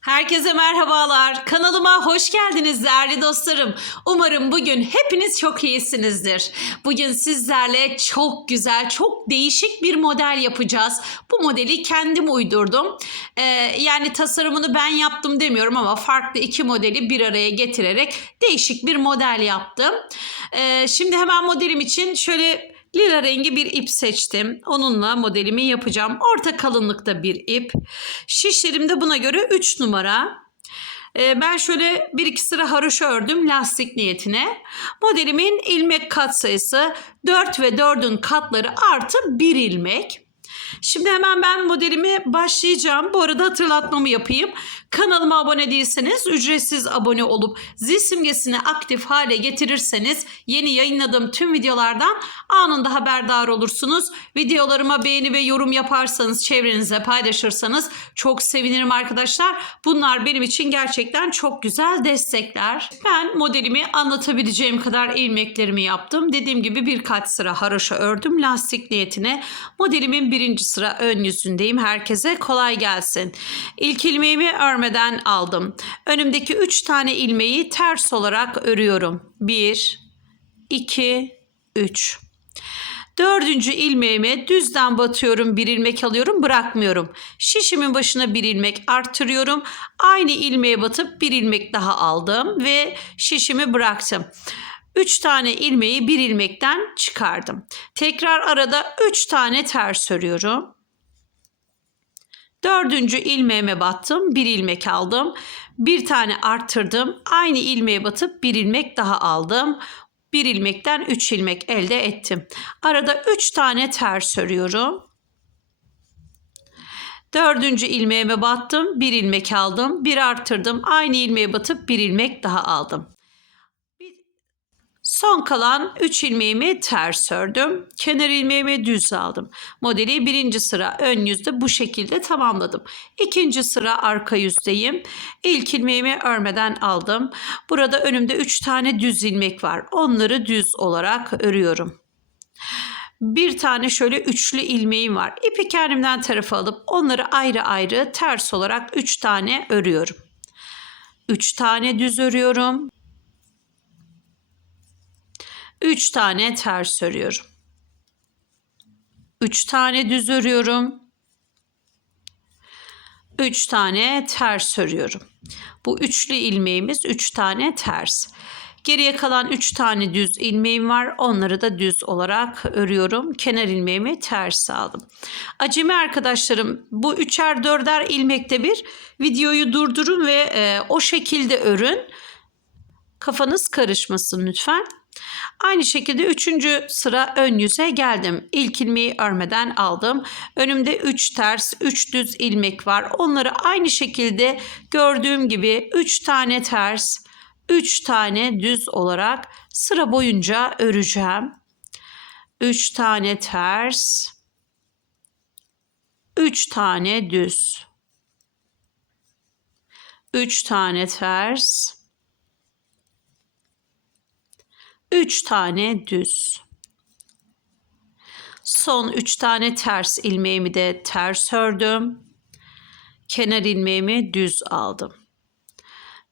Herkese merhabalar. Kanalıma hoş geldiniz değerli dostlarım. Umarım bugün hepiniz çok iyisinizdir. Bugün sizlerle çok güzel, çok değişik bir model yapacağız. Bu modeli kendim uydurdum. Ee, yani tasarımını ben yaptım demiyorum ama farklı iki modeli bir araya getirerek değişik bir model yaptım. Ee, şimdi hemen modelim için şöyle Lila rengi bir ip seçtim. Onunla modelimi yapacağım. Orta kalınlıkta bir ip. Şişlerim de buna göre 3 numara. Ee, ben şöyle bir iki sıra haroşa ördüm lastik niyetine. Modelimin ilmek kat sayısı 4 ve 4'ün katları artı 1 ilmek. Şimdi hemen ben modelimi başlayacağım. Bu arada hatırlatmamı yapayım. Kanalıma abone değilseniz ücretsiz abone olup zil simgesini aktif hale getirirseniz yeni yayınladığım tüm videolardan anında haberdar olursunuz. Videolarıma beğeni ve yorum yaparsanız çevrenize paylaşırsanız çok sevinirim arkadaşlar. Bunlar benim için gerçekten çok güzel destekler. Ben modelimi anlatabileceğim kadar ilmeklerimi yaptım. Dediğim gibi birkaç sıra haroşa ördüm lastik niyetine. Modelimin birinci sıra ön yüzündeyim. Herkese kolay gelsin. İlk ilmeğimi örmeden aldım. Önümdeki 3 tane ilmeği ters olarak örüyorum. 1, 2, 3. Dördüncü ilmeğime düzden batıyorum bir ilmek alıyorum bırakmıyorum. Şişimin başına bir ilmek arttırıyorum. Aynı ilmeğe batıp bir ilmek daha aldım ve şişimi bıraktım. 3 tane ilmeği bir ilmekten çıkardım. Tekrar arada 3 tane ters örüyorum. Dördüncü ilmeğime battım. Bir ilmek aldım. Bir tane arttırdım. Aynı ilmeğe batıp bir ilmek daha aldım. Bir ilmekten üç ilmek elde ettim. Arada üç tane ters örüyorum. Dördüncü ilmeğime battım. Bir ilmek aldım. Bir arttırdım. Aynı ilmeğe batıp bir ilmek daha aldım. Son kalan 3 ilmeğimi ters ördüm. Kenar ilmeğimi düz aldım. Modeli birinci sıra ön yüzde bu şekilde tamamladım. İkinci sıra arka yüzdeyim. İlk ilmeğimi örmeden aldım. Burada önümde 3 tane düz ilmek var. Onları düz olarak örüyorum. Bir tane şöyle üçlü ilmeğim var. İpi kendimden tarafa alıp onları ayrı ayrı ters olarak 3 tane örüyorum. 3 tane düz örüyorum. 3 tane ters örüyorum. 3 tane düz örüyorum. 3 tane ters örüyorum. Bu üçlü ilmeğimiz 3 tane ters. Geriye kalan 3 tane düz ilmeğim var. Onları da düz olarak örüyorum. Kenar ilmeğimi ters aldım. Acemi arkadaşlarım bu üçer dörder ilmekte bir videoyu durdurun ve e, o şekilde örün. Kafanız karışmasın lütfen. Aynı şekilde üçüncü sıra ön yüze geldim. İlk ilmeği örmeden aldım. Önümde 3 ters, 3 düz ilmek var. Onları aynı şekilde gördüğüm gibi 3 tane ters, 3 tane düz olarak sıra boyunca öreceğim. 3 tane ters, 3 tane düz. 3 tane ters, 3 tane düz. Son 3 tane ters ilmeğimi de ters ördüm. Kenar ilmeğimi düz aldım.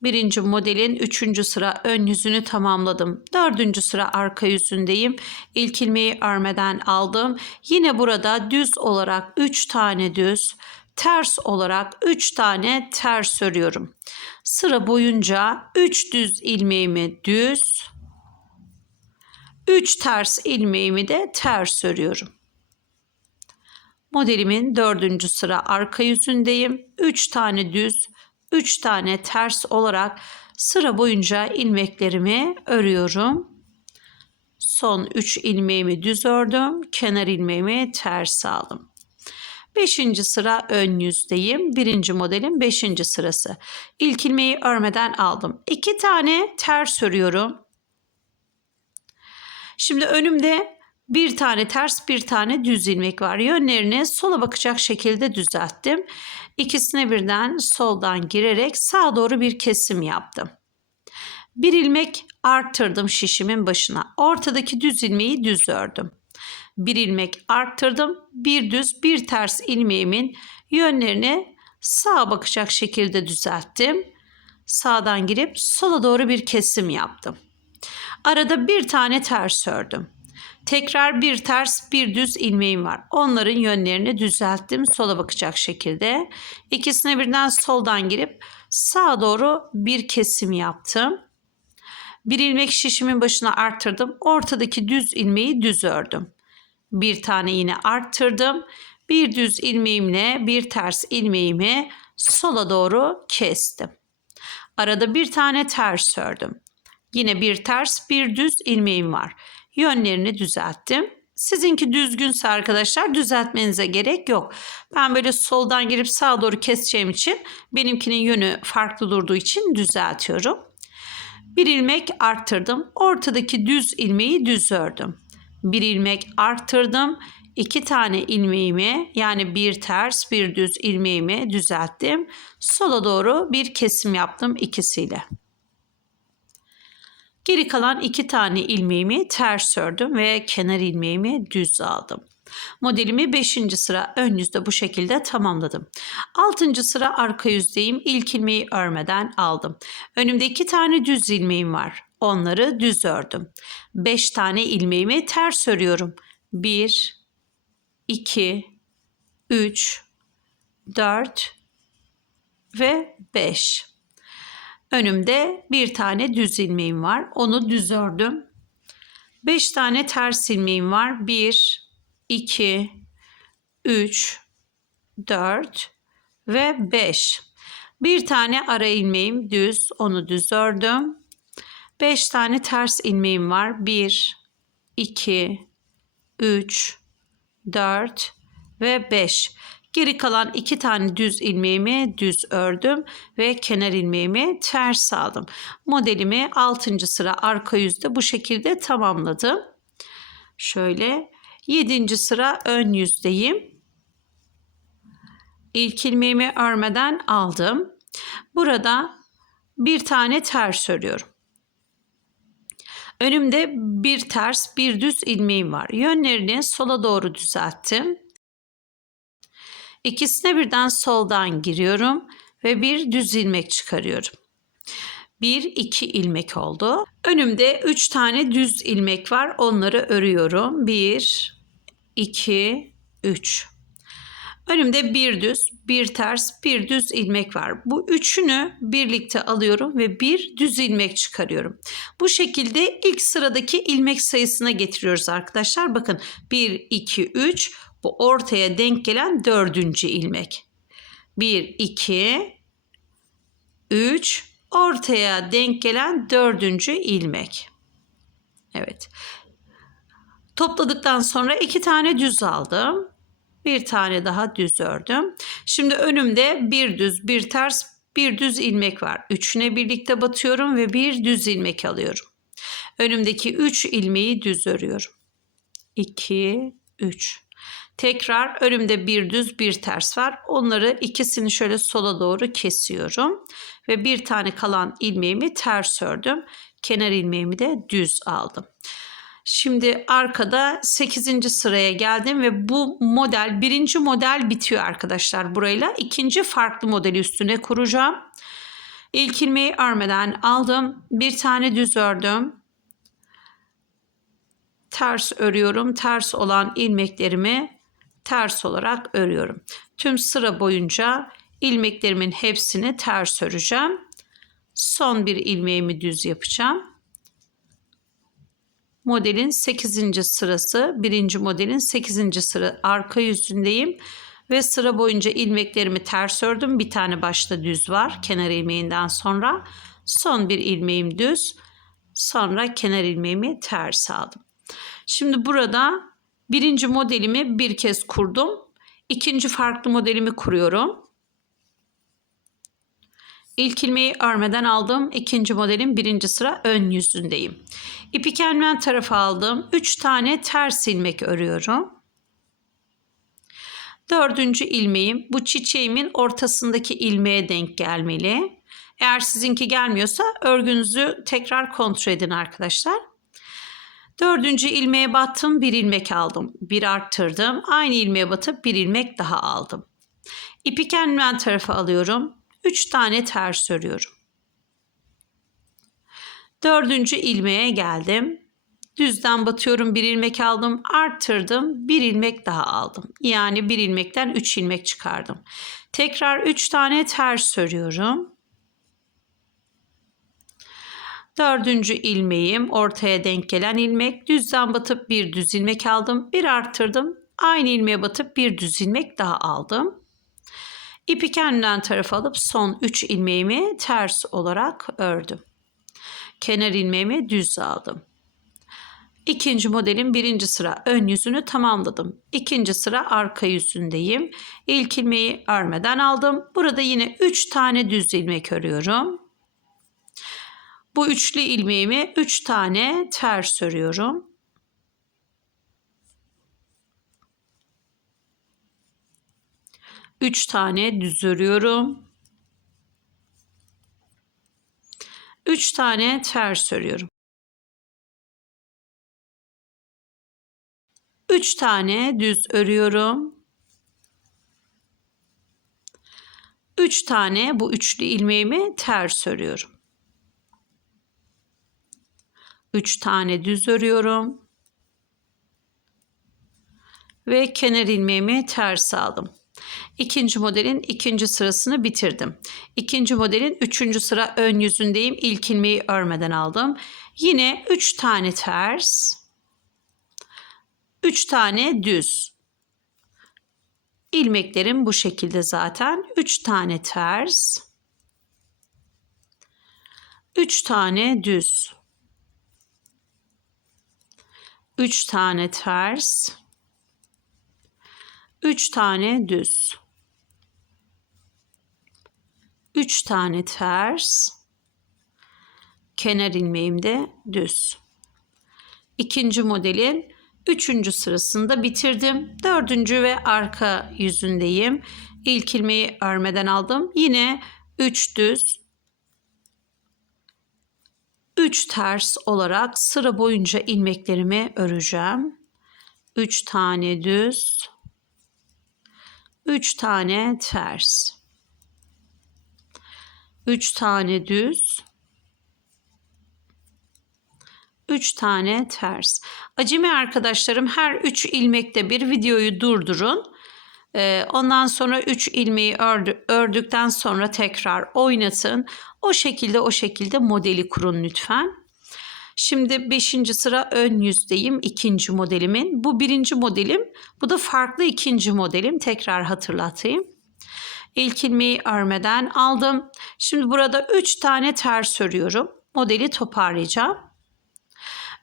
Birinci modelin üçüncü sıra ön yüzünü tamamladım. Dördüncü sıra arka yüzündeyim. İlk ilmeği örmeden aldım. Yine burada düz olarak 3 tane düz, ters olarak 3 tane ters örüyorum. Sıra boyunca 3 düz ilmeğimi düz, 3 ters ilmeğimi de ters örüyorum. Modelimin dördüncü sıra arka yüzündeyim. 3 tane düz, 3 tane ters olarak sıra boyunca ilmeklerimi örüyorum. Son 3 ilmeğimi düz ördüm. Kenar ilmeğimi ters aldım. 5. sıra ön yüzdeyim. Birinci modelin 5. sırası. İlk ilmeği örmeden aldım. 2 tane ters örüyorum. Şimdi önümde bir tane ters bir tane düz ilmek var. Yönlerini sola bakacak şekilde düzelttim. İkisine birden soldan girerek sağa doğru bir kesim yaptım. Bir ilmek arttırdım şişimin başına. Ortadaki düz ilmeği düz ördüm. Bir ilmek arttırdım. Bir düz bir ters ilmeğimin yönlerini sağa bakacak şekilde düzelttim. Sağdan girip sola doğru bir kesim yaptım. Arada bir tane ters ördüm. Tekrar bir ters bir düz ilmeğim var. Onların yönlerini düzelttim sola bakacak şekilde. İkisine birden soldan girip sağa doğru bir kesim yaptım. Bir ilmek şişimin başına arttırdım. Ortadaki düz ilmeği düz ördüm. Bir tane yine arttırdım. Bir düz ilmeğimle bir ters ilmeğimi sola doğru kestim. Arada bir tane ters ördüm. Yine bir ters bir düz ilmeğim var. Yönlerini düzelttim. Sizinki düzgünse arkadaşlar düzeltmenize gerek yok. Ben böyle soldan girip sağa doğru keseceğim için benimkinin yönü farklı durduğu için düzeltiyorum. Bir ilmek arttırdım. Ortadaki düz ilmeği düz ördüm. Bir ilmek arttırdım. İki tane ilmeğimi yani bir ters bir düz ilmeğimi düzelttim. Sola doğru bir kesim yaptım ikisiyle. Geri kalan iki tane ilmeğimi ters ördüm ve kenar ilmeğimi düz aldım. Modelimi 5. sıra ön yüzde bu şekilde tamamladım. 6. sıra arka yüzdeyim. İlk ilmeği örmeden aldım. Önümde iki tane düz ilmeğim var. Onları düz ördüm. 5 tane ilmeğimi ters örüyorum. 1 2 3 4 ve 5. Önümde bir tane düz ilmeğim var. Onu düz ördüm. 5 tane ters ilmeğim var. 1 2 3 4 ve 5. Bir tane ara ilmeğim düz, onu düz ördüm. 5 tane ters ilmeğim var. 1 2 3 4 ve 5. Geri kalan iki tane düz ilmeğimi düz ördüm ve kenar ilmeğimi ters aldım. Modelimi 6. sıra arka yüzde bu şekilde tamamladım. Şöyle 7. sıra ön yüzdeyim. İlk ilmeğimi örmeden aldım. Burada bir tane ters örüyorum. Önümde bir ters bir düz ilmeğim var. Yönlerini sola doğru düzelttim. İkisine birden soldan giriyorum ve bir düz ilmek çıkarıyorum. Bir iki ilmek oldu. Önümde üç tane düz ilmek var. Onları örüyorum. Bir, iki, üç. Önümde bir düz, bir ters, bir düz ilmek var. Bu üçünü birlikte alıyorum ve bir düz ilmek çıkarıyorum. Bu şekilde ilk sıradaki ilmek sayısına getiriyoruz arkadaşlar. Bakın 1, 2, 3 bu ortaya denk gelen dördüncü ilmek. 1, 2, 3 ortaya denk gelen dördüncü ilmek. Evet. Topladıktan sonra iki tane düz aldım. Bir tane daha düz ördüm. Şimdi önümde bir düz, bir ters, bir düz ilmek var. Üçüne birlikte batıyorum ve bir düz ilmek alıyorum. Önümdeki üç ilmeği düz örüyorum. 2, 3. Tekrar önümde bir düz bir ters var. Onları ikisini şöyle sola doğru kesiyorum. Ve bir tane kalan ilmeğimi ters ördüm. Kenar ilmeğimi de düz aldım. Şimdi arkada 8. sıraya geldim ve bu model birinci model bitiyor arkadaşlar burayla. ikinci farklı modeli üstüne kuracağım. İlk ilmeği örmeden aldım. Bir tane düz ördüm. Ters örüyorum. Ters olan ilmeklerimi ters olarak örüyorum. Tüm sıra boyunca ilmeklerimin hepsini ters öreceğim. Son bir ilmeğimi düz yapacağım. Modelin 8. sırası, birinci modelin 8. sıra arka yüzündeyim ve sıra boyunca ilmeklerimi ters ördüm. Bir tane başta düz var kenar ilmeğinden sonra. Son bir ilmeğim düz. Sonra kenar ilmeğimi ters aldım. Şimdi burada birinci modelimi bir kez kurdum. İkinci farklı modelimi kuruyorum. İlk ilmeği örmeden aldım. İkinci modelin birinci sıra ön yüzündeyim. İpi kendimden tarafa aldım. Üç tane ters ilmek örüyorum. Dördüncü ilmeğim bu çiçeğimin ortasındaki ilmeğe denk gelmeli. Eğer sizinki gelmiyorsa örgünüzü tekrar kontrol edin arkadaşlar. Dördüncü ilmeğe battım, bir ilmek aldım. Bir arttırdım. Aynı ilmeğe batıp bir ilmek daha aldım. İpi kendimden tarafa alıyorum. 3 tane ters örüyorum. Dördüncü ilmeğe geldim. Düzden batıyorum bir ilmek aldım arttırdım bir ilmek daha aldım. Yani bir ilmekten 3 ilmek çıkardım. Tekrar 3 tane ters örüyorum. Dördüncü ilmeğim ortaya denk gelen ilmek. Düzden batıp bir düz ilmek aldım. Bir arttırdım. Aynı ilmeğe batıp bir düz ilmek daha aldım. İpi kendimden tarafa alıp son 3 ilmeğimi ters olarak ördüm. Kenar ilmeğimi düz aldım. İkinci modelin birinci sıra ön yüzünü tamamladım. İkinci sıra arka yüzündeyim. İlk ilmeği örmeden aldım. Burada yine 3 tane düz ilmek örüyorum. Bu üçlü ilmeğimi 3 tane ters örüyorum. Üç tane düz örüyorum. Üç tane ters örüyorum. 3 tane düz örüyorum. 3 tane bu üçlü ilmeğimi ters örüyorum. 3 tane düz örüyorum. Ve kenar ilmeğimi ters aldım. İkinci modelin ikinci sırasını bitirdim. İkinci modelin üçüncü sıra ön yüzündeyim. İlk ilmeği örmeden aldım. Yine 3 tane ters. 3 tane düz. İlmeklerim bu şekilde zaten. 3 tane ters. 3 tane düz. 3 tane ters. 3 tane düz. 3 tane ters. Kenar ilmeğim de düz. İkinci modelin Üçüncü sırasında bitirdim. Dördüncü ve arka yüzündeyim. İlk ilmeği örmeden aldım. Yine üç düz, üç ters olarak sıra boyunca ilmeklerimi öreceğim. Üç tane düz, üç tane ters. Üç tane düz, 3 tane ters. Acemi arkadaşlarım her 3 ilmekte bir videoyu durdurun. Ee, ondan sonra 3 ilmeği ördü, ördükten sonra tekrar oynatın. O şekilde o şekilde modeli kurun lütfen. Şimdi 5. sıra ön yüzdeyim ikinci modelimin. Bu birinci modelim. Bu da farklı ikinci modelim. Tekrar hatırlatayım. İlk ilmeği örmeden aldım. Şimdi burada 3 tane ters örüyorum. Modeli toparlayacağım.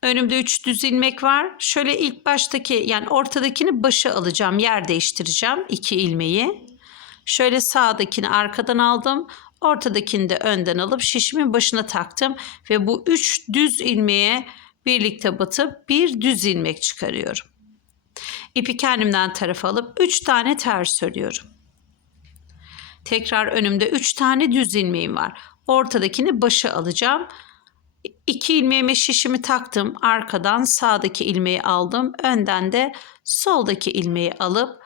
Önümde 3 düz ilmek var. Şöyle ilk baştaki yani ortadakini başa alacağım. Yer değiştireceğim 2 ilmeği. Şöyle sağdakini arkadan aldım. Ortadakini de önden alıp şişimin başına taktım. Ve bu 3 düz ilmeğe birlikte batıp bir düz ilmek çıkarıyorum. İpi kendimden tarafa alıp 3 tane ters örüyorum. Tekrar önümde 3 tane düz ilmeğim var. Ortadakini başa alacağım. İki ilmeğime şişimi taktım. Arkadan sağdaki ilmeği aldım. Önden de soldaki ilmeği alıp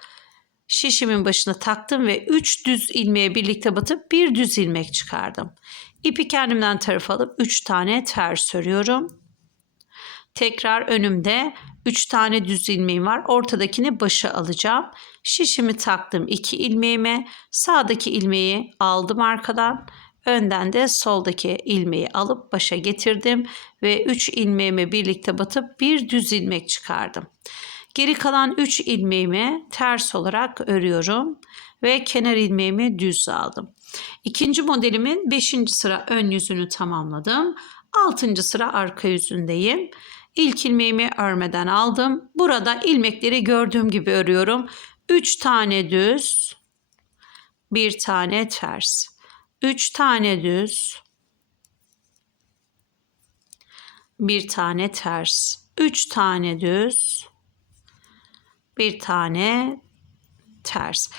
şişimin başına taktım ve 3 düz ilmeğe birlikte batıp bir düz ilmek çıkardım. İpi kendimden tarafa alıp 3 tane ters örüyorum. Tekrar önümde 3 tane düz ilmeğim var. Ortadakini başa alacağım. Şişimi taktım 2 ilmeğime. Sağdaki ilmeği aldım arkadan Önden de soldaki ilmeği alıp başa getirdim ve 3 ilmeğimi birlikte batıp bir düz ilmek çıkardım. Geri kalan 3 ilmeğimi ters olarak örüyorum ve kenar ilmeğimi düz aldım. İkinci modelimin 5. sıra ön yüzünü tamamladım. 6. sıra arka yüzündeyim. İlk ilmeğimi örmeden aldım. Burada ilmekleri gördüğüm gibi örüyorum. 3 tane düz, bir tane ters. 3 tane düz, bir tane ters, 3 tane düz, bir tane ters.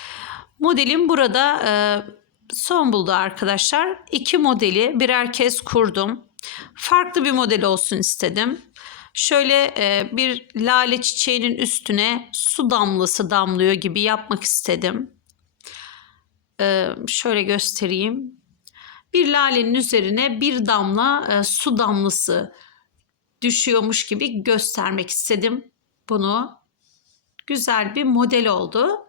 Modelim burada e, son buldu arkadaşlar. İki modeli birer kez kurdum. Farklı bir model olsun istedim. Şöyle e, bir lale çiçeğinin üstüne su damlası damlıyor gibi yapmak istedim. E, şöyle göstereyim. Bir lalenin üzerine bir damla e, su damlası düşüyormuş gibi göstermek istedim bunu. Güzel bir model oldu.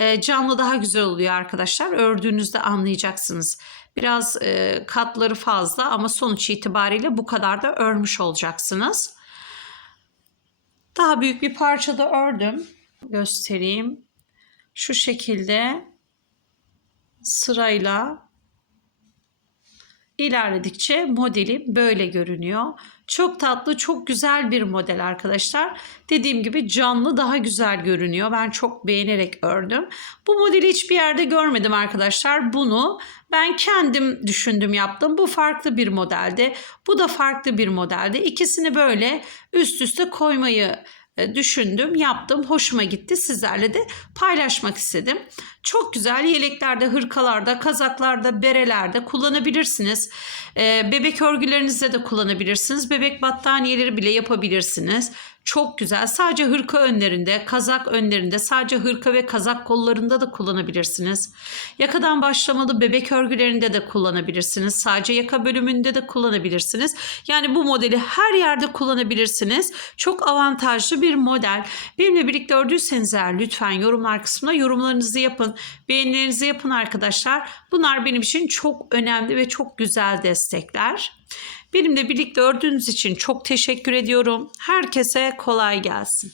E, camlı daha güzel oluyor arkadaşlar. Ördüğünüzde anlayacaksınız. Biraz e, katları fazla ama sonuç itibariyle bu kadar da örmüş olacaksınız. Daha büyük bir parçada ördüm. Göstereyim. Şu şekilde sırayla ilerledikçe modeli böyle görünüyor. Çok tatlı, çok güzel bir model arkadaşlar. Dediğim gibi canlı daha güzel görünüyor. Ben çok beğenerek ördüm. Bu modeli hiçbir yerde görmedim arkadaşlar. Bunu ben kendim düşündüm yaptım. Bu farklı bir modeldi. Bu da farklı bir modeldi. İkisini böyle üst üste koymayı düşündüm, yaptım. Hoşuma gitti. Sizlerle de paylaşmak istedim. Çok güzel yeleklerde, hırkalarda, kazaklarda, berelerde kullanabilirsiniz. Ee, bebek örgülerinizde de kullanabilirsiniz. Bebek battaniyeleri bile yapabilirsiniz. Çok güzel. Sadece hırka önlerinde, kazak önlerinde, sadece hırka ve kazak kollarında da kullanabilirsiniz. Yakadan başlamalı bebek örgülerinde de kullanabilirsiniz. Sadece yaka bölümünde de kullanabilirsiniz. Yani bu modeli her yerde kullanabilirsiniz. Çok avantajlı bir model. Benimle birlikte ördüyseniz eğer lütfen yorumlar kısmına yorumlarınızı yapın. Beğenilerinizi yapın arkadaşlar. Bunlar benim için çok önemli ve çok güzel destekler. Benimle birlikte ördüğünüz için çok teşekkür ediyorum. Herkese kolay gelsin.